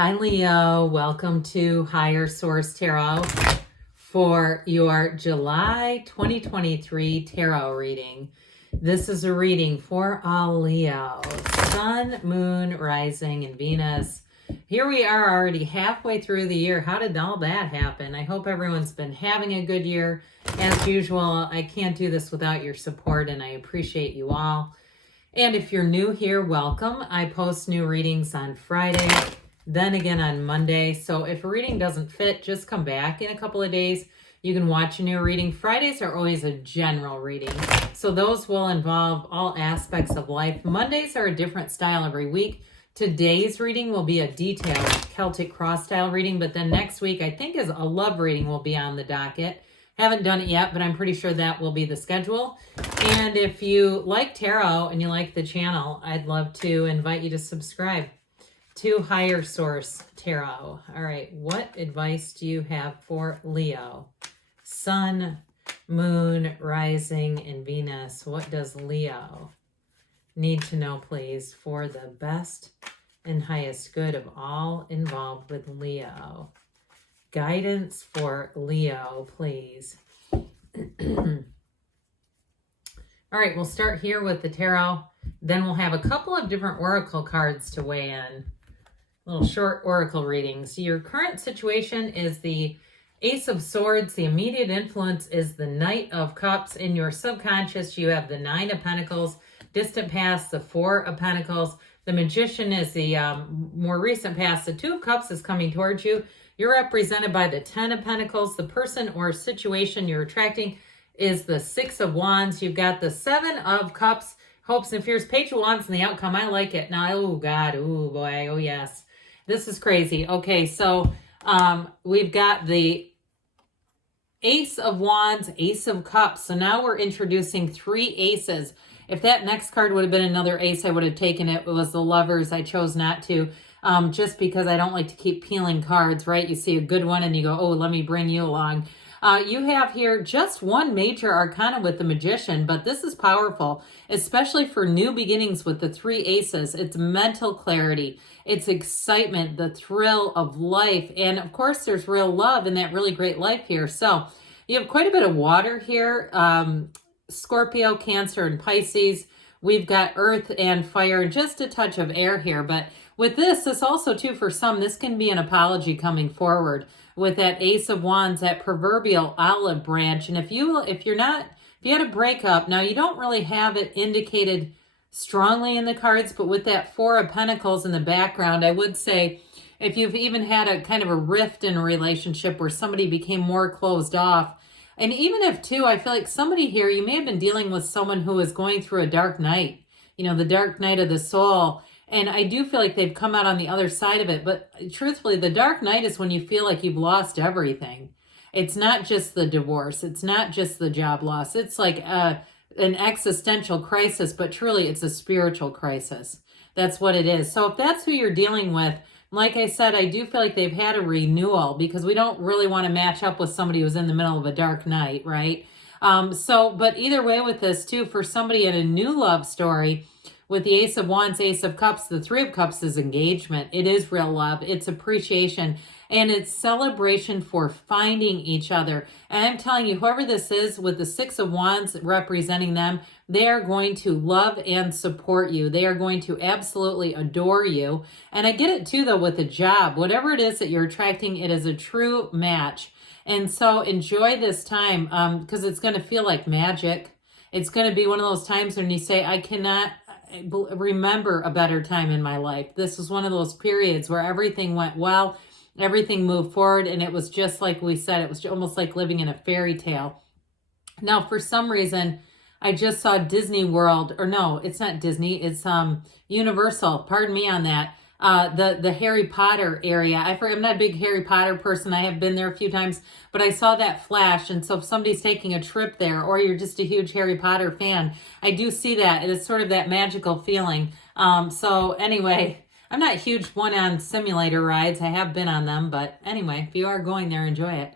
Hi, Leo. Welcome to Higher Source Tarot for your July 2023 tarot reading. This is a reading for all Leo, Sun, Moon, Rising, and Venus. Here we are already halfway through the year. How did all that happen? I hope everyone's been having a good year. As usual, I can't do this without your support, and I appreciate you all. And if you're new here, welcome. I post new readings on Friday, then again on Monday. So if a reading doesn't fit, just come back in a couple of days. You can watch a new reading. Fridays are always a general reading, so those will involve all aspects of life. Mondays are a different style every week. Today's reading will be a detailed Celtic cross style reading, but then next week I think is a love reading will be on the docket. Haven't done it yet, but I'm pretty sure that will be the schedule. And if you like tarot and you like the channel, I'd love to invite you to subscribe to Higher Source Tarot. All right, what advice do you have for Leo? Sun, Moon, Rising, and Venus. What does Leo need to know, please, for the best and highest good of all involved with Leo? Guidance for Leo, please. All right, we'll start here with the tarot. Then we'll have a couple of different oracle cards to weigh in. Little short oracle readings. Your current situation is the Ace of Swords. The immediate influence is the Knight of Cups. In your subconscious, you have the Nine of Pentacles. Distant past, the Four of Pentacles. The Magician is the more recent past. The Two of Cups is coming towards you. You're represented by the Ten of Pentacles. The person or situation you're attracting is the Six of Wands. You've got the Seven of Cups, hopes and fears, Page of Wands, and the outcome. I like it. Now, oh God, oh boy, oh yes. This is crazy. Okay, so we've got the Ace of Wands, Ace of Cups. So now we're introducing three aces. If that next card would have been another ace, I would have taken it. It was the Lovers. I chose not to, just because I don't like to keep peeling cards, right? You see a good one and you go, oh, let me bring you along. You have here just one major arcana with the Magician, but this is powerful, especially for new beginnings with the three aces. It's mental clarity, it's excitement, the thrill of life, and of course there's real love in that really great life here. So you have quite a bit of water here, Scorpio, Cancer, and Pisces. We've got earth and fire and just a touch of air here, but with this also too, for some, this can be an apology coming forward with that Ace of Wands, that proverbial olive branch. And if you had a breakup, now you don't really have it indicated strongly in the cards, but with that Four of Pentacles in the background, I would say if you've even had a kind of a rift in a relationship where somebody became more closed off, and even if too, I feel like somebody here, you may have been dealing with someone who is going through a dark night, the dark night of the soul. And I do feel like they've come out on the other side of it. But truthfully, the dark night is when you feel like you've lost everything. It's not just the divorce. It's not just the job loss. It's like an existential crisis, but truly it's a spiritual crisis. That's what it is. So if that's who you're dealing with, like I said, I do feel like they've had a renewal, because we don't really want to match up with somebody who's in the middle of a dark night, right? But either way with this too, for somebody in a new love story, with the Ace of Wands, Ace of Cups, the Three of Cups is engagement. It is real love. It's appreciation. And it's celebration for finding each other. And I'm telling you, whoever this is with the Six of Wands representing them, they are going to love and support you. They are going to absolutely adore you. And I get it too, though, with a job. Whatever it is that you're attracting, it is a true match. And so enjoy this time, because it's going to feel like magic. It's going to be one of those times when you say, I cannot remember a better time in my life. This was one of those periods where everything went well, everything moved forward, and it was just like we said, it was almost like living in a fairy tale. Now, for some reason, I just saw Disney World, or no, it's not Disney, it's Universal, pardon me on that, the Harry Potter area. I'm not a big Harry Potter person. I have been there a few times, but I saw that flash. And so if somebody's taking a trip there, or you're just a huge Harry Potter fan, I do see that. It's sort of that magical feeling. So anyway, I'm not a huge one on simulator rides. I have been on them, but anyway, if you are going there, enjoy it.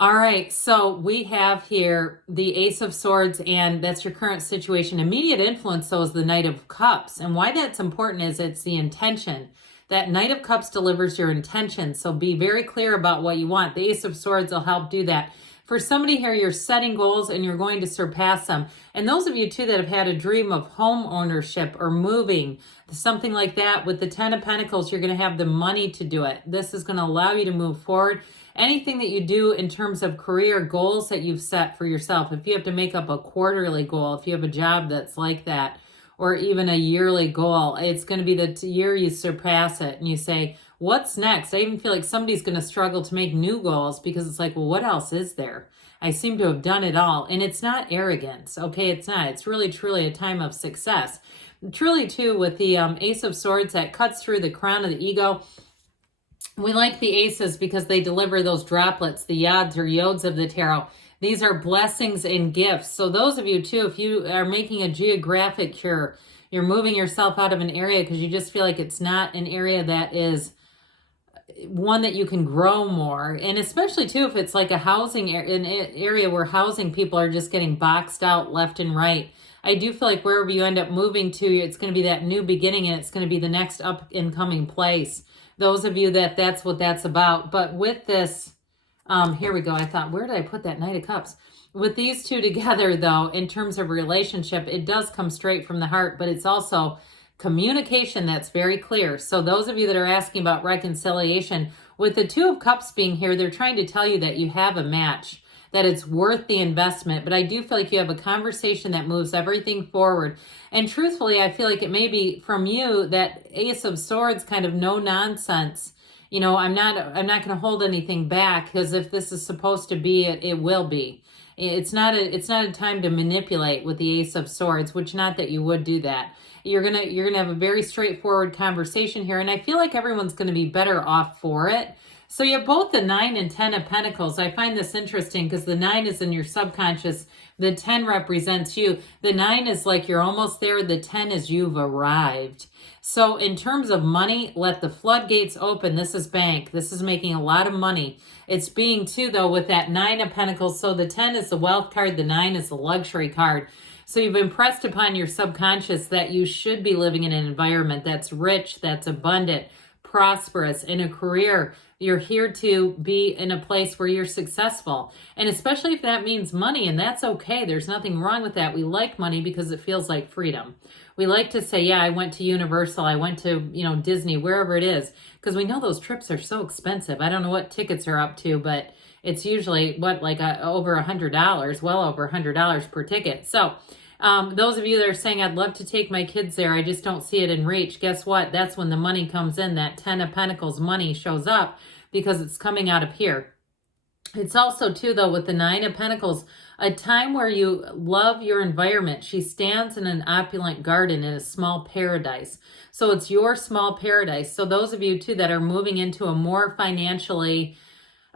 All right, so we have here the Ace of Swords, and that's your current situation. Immediate influence, though, is the Knight of Cups. And why that's important is it's the intention. That Knight of Cups delivers your intentions. So be very clear about what you want. The Ace of Swords will help do that. For somebody here, you're setting goals and you're going to surpass them. And those of you too that have had a dream of home ownership or moving, something like that, with the Ten of Pentacles, you're going to have the money to do it. This is going to allow you to move forward. Anything that you do in terms of career goals that you've set for yourself, if you have to make up a quarterly goal, if you have a job that's like that, or even a yearly goal, it's going to be the year you surpass it and you say, what's next? I even feel like somebody's going to struggle to make new goals because it's like, well, what else is there? I seem to have done it all. And it's not arrogance. Okay, it's not. It's really, truly a time of success. Truly, too, with the Ace of Swords that cuts through the crown of the ego. We like the aces because they deliver those droplets, the yods or yods of the tarot. These are blessings and gifts. So those of you too, if you are making a geographic cure, you're moving yourself out of an area because you just feel like it's not an area that is one that you can grow more. And especially too, if it's like a housing an area where housing people are just getting boxed out left and right. I do feel like wherever you end up moving to, it's going to be that new beginning and it's going to be the next up and coming place. Those of you that's what that's about. But with this, here we go. I thought, where did I put that Knight of Cups? With these two together, though, in terms of relationship, it does come straight from the heart, but it's also communication that's very clear. So those of you that are asking about reconciliation, with the Two of Cups being here, they're trying to tell you that you have a match, that it's worth the investment. But I do feel like you have a conversation that moves everything forward. And truthfully, I feel like it may be from you that Ace of Swords, kind of no nonsense. You know, I'm not going to hold anything back, because if this is supposed to be, it will be. It's not a time to manipulate with the Ace of Swords, which, not that you would do that. You're gonna have a very straightforward conversation here, and I feel like everyone's going to be better off for it. So you have both the 9 and 10 of Pentacles. I find this interesting because the 9 is in your subconscious. The 10 represents you. The 9 is like you're almost there. The 10 is you've arrived. So in terms of money, let the floodgates open. This is bank. This is making a lot of money. It's being too, though, with that 9 of Pentacles. So the 10 is the wealth card. The 9 is the luxury card. So you've impressed upon your subconscious that you should be living in an environment that's rich, that's abundant, prosperous, in a career. You're here to be in a place where you're successful. And especially if that means money, and that's okay. There's nothing wrong with that. We like money because it feels like freedom. We like to say, yeah, I went to Universal, I went to, Disney, wherever it is, because we know those trips are so expensive. I don't know what tickets are up to, but it's usually over $100, well over $100 per ticket. So those of you that are saying, I'd love to take my kids there, I just don't see it in reach. Guess what? That's when the money comes in. That 10 of Pentacles money shows up because it's coming out of here. It's also too, though, with the 9 of Pentacles, a time where you love your environment. She stands in an opulent garden in a small paradise. So it's your small paradise. So those of you too that are moving into a more financially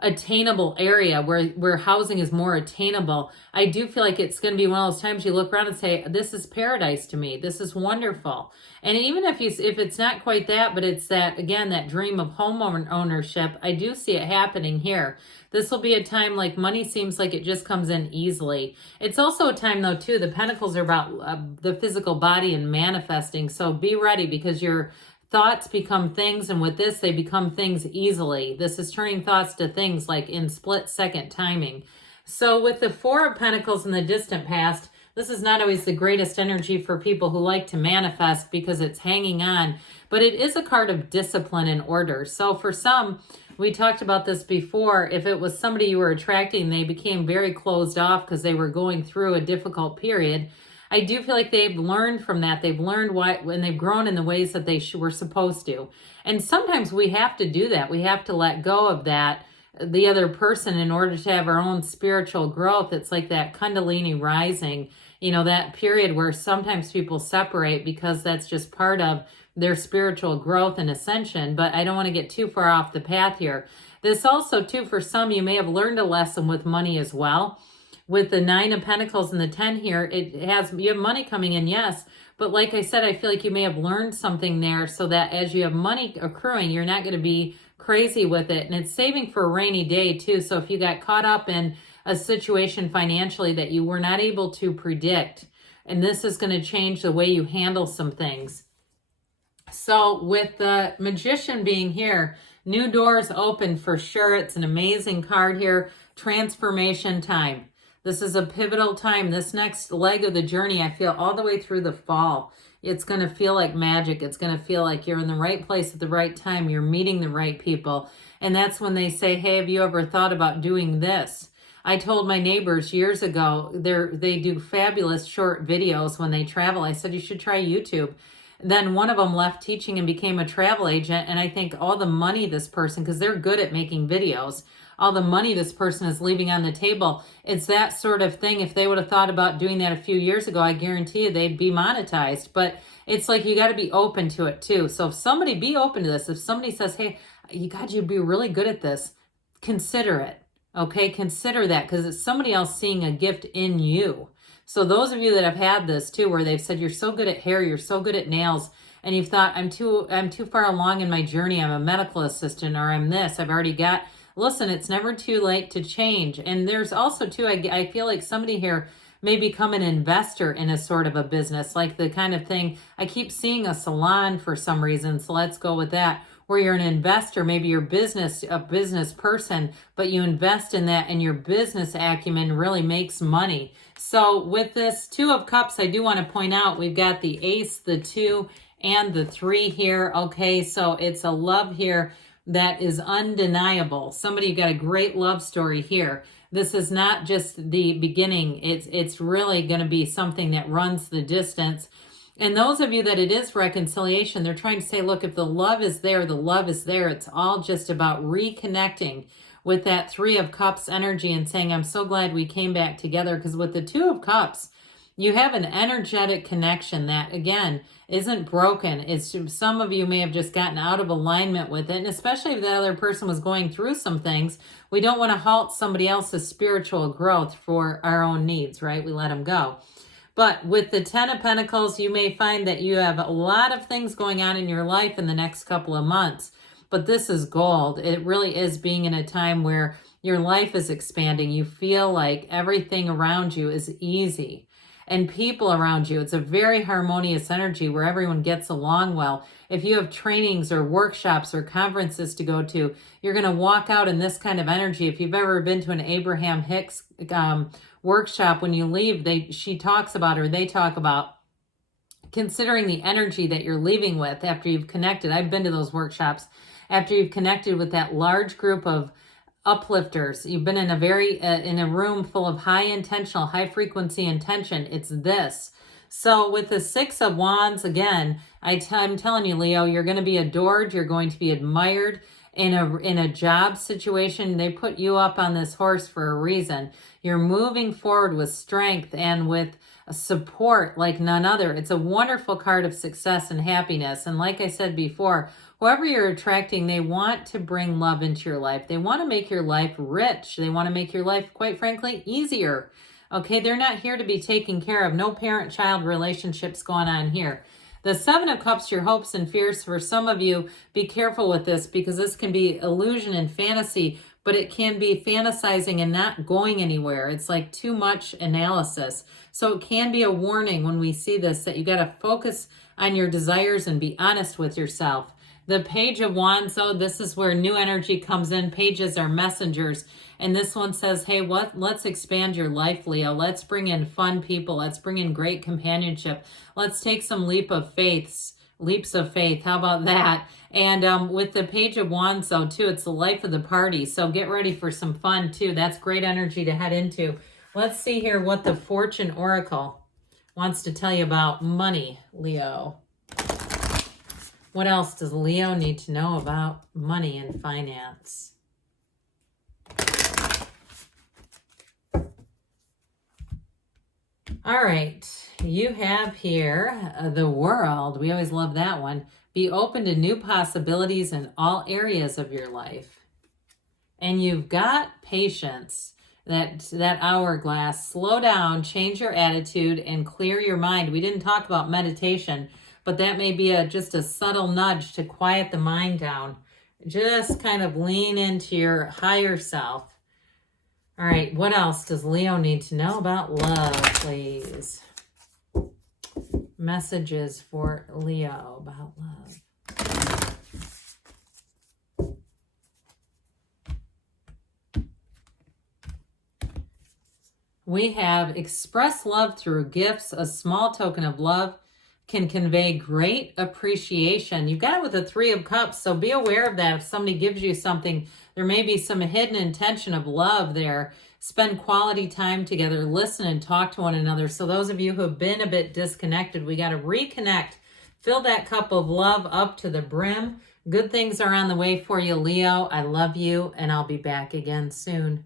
attainable area where housing is more attainable, I do feel like it's going to be one of those times you look around and say, this is paradise to me. This is wonderful. And even if it's not quite that, but it's that, again, that dream of home ownership, I do see it happening here. This will be a time like money seems like it just comes in easily. It's also a time, though, too, the Pentacles are about the physical body and manifesting. So be ready, because your thoughts become things, and with this, they become things easily. This is turning thoughts to things like in split-second timing. So with the 4 of Pentacles in the distant past, this is not always the greatest energy for people who like to manifest because it's hanging on, but it is a card of discipline and order. So for some, we talked about this before, if it was somebody you were attracting, they became very closed off because they were going through a difficult period. I do feel like they've learned from that. They've learned when they've grown in the ways that they were supposed to. And sometimes we have to do that. We have to let go of that, the other person, in order to have our own spiritual growth. It's like that Kundalini rising, that period where sometimes people separate because that's just part of their spiritual growth and ascension. But I don't want to get too far off the path here. This also, too, for some, you may have learned a lesson with money as well. With the 9 of Pentacles and the 10 here, you have money coming in, yes. But like I said, I feel like you may have learned something there, so that as you have money accruing, you're not going to be crazy with it. And it's saving for a rainy day too. So if you got caught up in a situation financially that you were not able to predict, and this is going to change the way you handle some things. So with the Magician being here, new doors open for sure. It's an amazing card here. Transformation time. This is a pivotal time. This next leg of the journey, I feel all the way through the fall. It's going to feel like magic. It's going to feel like you're in the right place at the right time. You're meeting the right people. And that's when they say, hey, have you ever thought about doing this? I told my neighbors years ago, they do fabulous short videos when they travel. I said, you should try YouTube. Then one of them left teaching and became a travel agent. And I think all the money this person, because they're good at making videos, all the money this person is leaving on the table, it's that sort of thing. If they would have thought about doing that a few years ago, I guarantee you they'd be monetized. But it's like you got to be open to it too. So if somebody, be open to this. If somebody says, hey, you'd be really good at this, consider it. Okay, consider that, because it's somebody else seeing a gift in you. So those of you that have had this too, where they've said, you're so good at hair, you're so good at nails, and you've thought, I'm too far along in my journey, I'm a medical assistant, or I'm this, I've already got, listen, it's never too late to change. And there's also too, I feel like somebody here may become an investor in a sort of a business, like the kind of thing, I keep seeing a salon for some reason, so let's go with that, where you're an investor, maybe you're a business person, but you invest in that and your business acumen really makes money. So with this Two of Cups, I do want to point out, we've got the Ace, the 2, and the 3 here. Okay, so it's a love here that is undeniable. Somebody got a great love story here. This is not just the beginning. It's really going to be something that runs the distance. And those of you that it is reconciliation, they're trying to say, look, if the love is there, the love is there. It's all just about reconnecting with that 3 of Cups energy and saying, I'm so glad we came back together. Because with the 2 of Cups, you have an energetic connection that, again, isn't broken. It's some of you may have just gotten out of alignment with it. And especially if that other person was going through some things, we don't want to halt somebody else's spiritual growth for our own needs, right? We let them go. But with the 10 of Pentacles, you may find that you have a lot of things going on in your life in the next couple of months. But this is gold. It really is being in a time where your life is expanding. You feel like everything around you is easy. And people around you, it's a very harmonious energy where everyone gets along well. If you have trainings or workshops or conferences to go to, you're going to walk out in this kind of energy. If you've ever been to an Abraham Hicks workshop, when you leave, they talk about considering the energy that you're leaving with after you've connected. I've been to those workshops. After you've connected with that large group of uplifters, you've been in a room full of high intentional, high frequency intention. It's this. So with the 6 of Wands, again, I'm telling you, Leo, you're going to be adored. You're going to be admired in a job situation. They put you up on this horse for a reason. You're moving forward with strength and with support like none other. It's a wonderful card of success and happiness. And like I said before, whoever you're attracting, they want to bring love into your life. They want to make your life rich. They want to make your life, quite frankly, easier. Okay, they're not here to be taken care of. No parent-child relationships going on here. The 7 of Cups, your hopes and fears. For some of you, be careful with this, because this can be illusion and fantasy, but it can be fantasizing and not going anywhere. It's like too much analysis. So it can be a warning when we see this, that you got to focus on your desires and be honest with yourself. The Page of Wands, though, this is where new energy comes in. Pages are messengers. And this one says, hey, let's expand your life, Leo. Let's bring in fun people. Let's bring in great companionship. Let's take some leaps of faith. How about that? And with the Page of Wands, though, too, it's the life of the party. So get ready for some fun, too. That's great energy to head into. Let's see here what the Fortune Oracle wants to tell you about money, Leo. What else does Leo need to know about money and finance? All right, you have here the World. We always love that one. Be open to new possibilities in all areas of your life. And you've got patience, that hourglass. Slow down, change your attitude, and clear your mind. We didn't talk about meditation, but that may be just a subtle nudge to quiet the mind down. Just kind of lean into your higher self. All right, what else does Leo need to know about love, please? messages for Leo about love. We have express love through gifts. A small token of love can convey great appreciation. You've got it with the Three of Cups, so be aware of that. If somebody gives you something, there may be some hidden intention of love there. Spend quality time together, listen and talk to one another. So those of you who have been a bit disconnected, we got to reconnect. Fill that cup of love up to the brim. Good things are on the way for you, Leo. I love you, and I'll be back again soon.